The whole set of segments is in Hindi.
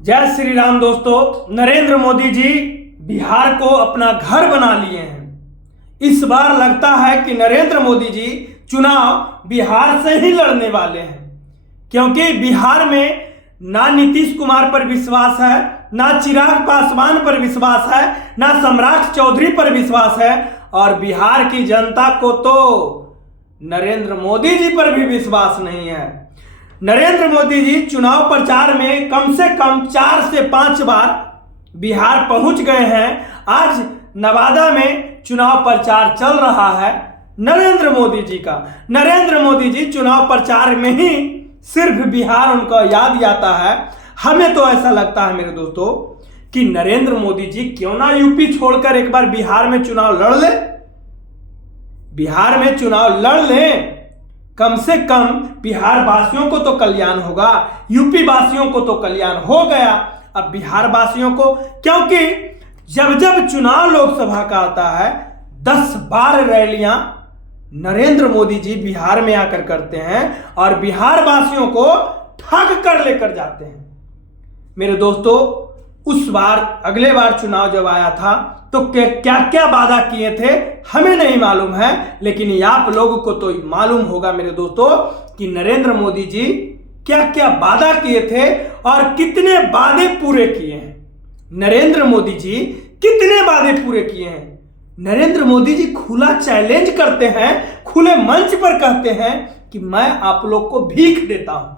जय श्री राम दोस्तों। नरेंद्र मोदी जी बिहार को अपना घर बना लिए हैं। इस बार लगता है कि नरेंद्र मोदी जी चुनाव बिहार से ही लड़ने वाले हैं, क्योंकि बिहार में ना नीतीश कुमार पर विश्वास है, ना चिराग पासवान पर विश्वास है, ना सम्राट चौधरी पर विश्वास है, और बिहार की जनता को तो नरेंद्र मोदी जी पर भी विश्वास नहीं है। नरेंद्र मोदी जी चुनाव प्रचार में कम से कम 4 से 5 बार बिहार पहुंच गए हैं। आज नवादा में चुनाव प्रचार चल रहा है नरेंद्र मोदी जी का। नरेंद्र मोदी जी चुनाव प्रचार में ही सिर्फ बिहार उनको याद आता है। हमें तो ऐसा लगता है मेरे दोस्तों कि नरेंद्र मोदी जी क्यों ना यूपी छोड़कर एक बार बिहार में चुनाव लड़ ले। बिहार में चुनाव लड़ लें, कम से कम बिहार वासियों को तो कल्याण होगा, यूपी वासियों को तो कल्याण हो गया। अब बिहार वासियों को, क्योंकि जब जब चुनाव लोकसभा का आता है 10 बार रैलियां नरेंद्र मोदी जी बिहार में आकर करते हैं और बिहार वासियों को ठग कर लेकर जाते हैं। मेरे दोस्तों, उस बार अगले बार चुनाव जब आया था तो क्या क्या वादा किए थे हमें नहीं मालूम है, लेकिन आप लोगों को तो मालूम होगा मेरे दोस्तों कि नरेंद्र मोदी जी क्या क्या वादा किए थे और कितने वादे पूरे किए हैं। नरेंद्र मोदी जी कितने वादे पूरे किए हैं। नरेंद्र मोदी जी खुला चैलेंज करते हैं, खुले मंच पर कहते हैं कि मैं आप लोग को भीख देता हूं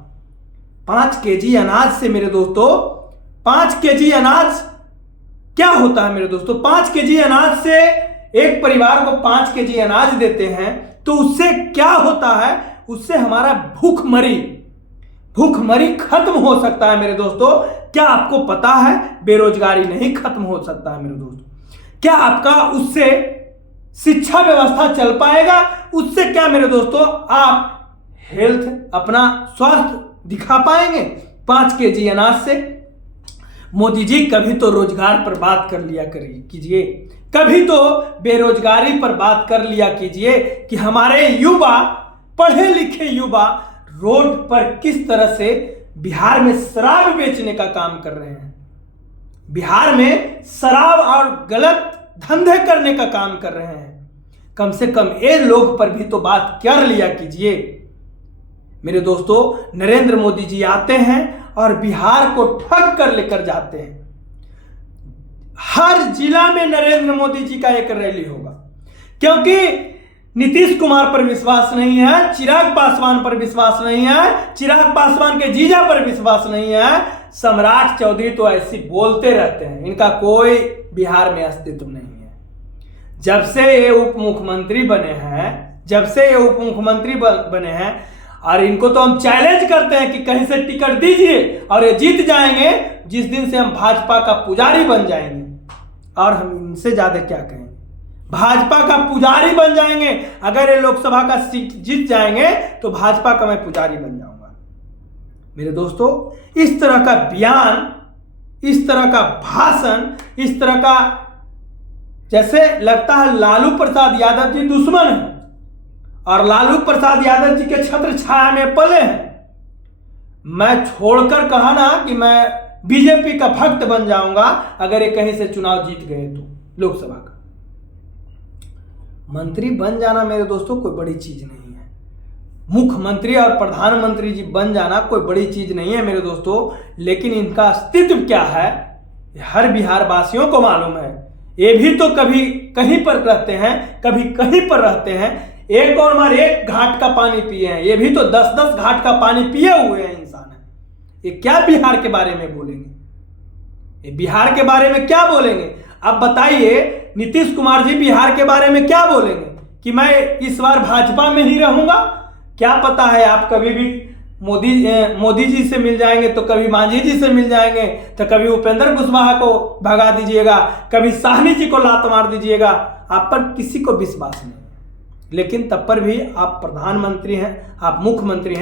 5 केजी अनाज से। मेरे दोस्तों, 5 केजी अनाज क्या होता है मेरे दोस्तों? 5 केजी अनाज से एक परिवार को 5 केजी अनाज देते हैं तो उससे क्या होता है? उससे हमारा भूखमरी खत्म हो सकता है मेरे दोस्तों। क्या आपको पता है बेरोजगारी नहीं खत्म हो सकता है मेरे दोस्तों? क्या आपका उससे शिक्षा व्यवस्था चल पाएगा? उससे क्या मेरे दोस्तों आप हेल्थ, अपना स्वास्थ्य दिखा पाएंगे 5 केजी अनाज से? मोदी जी कभी तो रोजगार पर बात कर लिया कीजिए, कभी तो बेरोजगारी पर बात कर लिया कीजिए कि हमारे युवा, पढ़े लिखे युवा रोड पर किस तरह से बिहार में शराब बेचने का काम कर रहे हैं, बिहार में शराब और गलत धंधे करने का काम कर रहे हैं। कम से कम ये लोग पर भी तो बात कर लिया कीजिए मेरे दोस्तों। नरेंद्र मोदी जी आते हैं और बिहार को ठग कर लेकर जाते हैं। हर जिला में नरेंद्र मोदी जी का एक रैली होगा, क्योंकि नीतीश कुमार पर विश्वास नहीं है, चिराग पासवान पर विश्वास नहीं है, चिराग पासवान के जीजा पर विश्वास नहीं है। सम्राट चौधरी तो ऐसी बोलते रहते हैं, इनका कोई बिहार में अस्तित्व नहीं है। जब से ये उप मुख्यमंत्री बने हैं और इनको तो हम चैलेंज करते हैं कि कहीं से टिकट दीजिए और ये जीत जाएंगे, जिस दिन से हम भाजपा का पुजारी बन जाएंगे। और हम इनसे ज्यादा क्या कहें, भाजपा का पुजारी बन जाएंगे। अगर ये लोकसभा का सीट जीत जाएंगे तो भाजपा का मैं पुजारी बन जाऊंगा। मेरे दोस्तों, इस तरह का बयान, इस तरह का भाषण, इस तरह का, जैसे लगता है लालू प्रसाद यादव जी दुश्मन है और लालू प्रसाद यादव जी के छत्र छाया में पले हैं। मैं छोड़कर कहा ना कि मैं बीजेपी का भक्त बन जाऊंगा अगर ये कहीं से चुनाव जीत गए तो। लोकसभा का मंत्री बन जाना मेरे दोस्तों कोई बड़ी चीज नहीं है। मुख्यमंत्री और प्रधानमंत्री जी बन जाना कोई बड़ी चीज नहीं है मेरे दोस्तों, लेकिन इनका अस्तित्व क्या है हर बिहार वासियों को मालूम है। ये भी तो कभी कहीं पर रहते हैं, कभी कहीं पर रहते हैं। एक और मार एक घाट का पानी पिए हैं, ये भी तो 10-10 घाट का पानी पिए हुए हैं इंसान है। ये क्या बिहार के बारे में बोलेंगे? ये बिहार के बारे में क्या बोलेंगे? अब बताइए, नीतीश कुमार जी बिहार के बारे में क्या बोलेंगे कि मैं इस बार भाजपा में ही रहूंगा? क्या पता है, आप कभी भी मोदी जी से मिल जाएंगे तो कभी मांझी जी से मिल जाएंगे, तो कभी उपेंद्र कुशवाहा को भगा दीजिएगा, कभी साहनी जी को लात मार दीजिएगा। आप पर किसी को विश्वास नहीं, लेकिन तब पर भी आप प्रधानमंत्री हैं, आप मुख्यमंत्री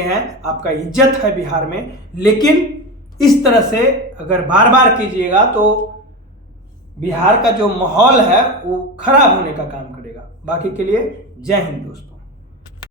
हैं, आपका इज्जत है बिहार में। लेकिन इस तरह से अगर बार बार कीजिएगा तो बिहार का जो माहौल है वो खराब होने का काम करेगा। बाकी के लिए जय हिंद दोस्तों।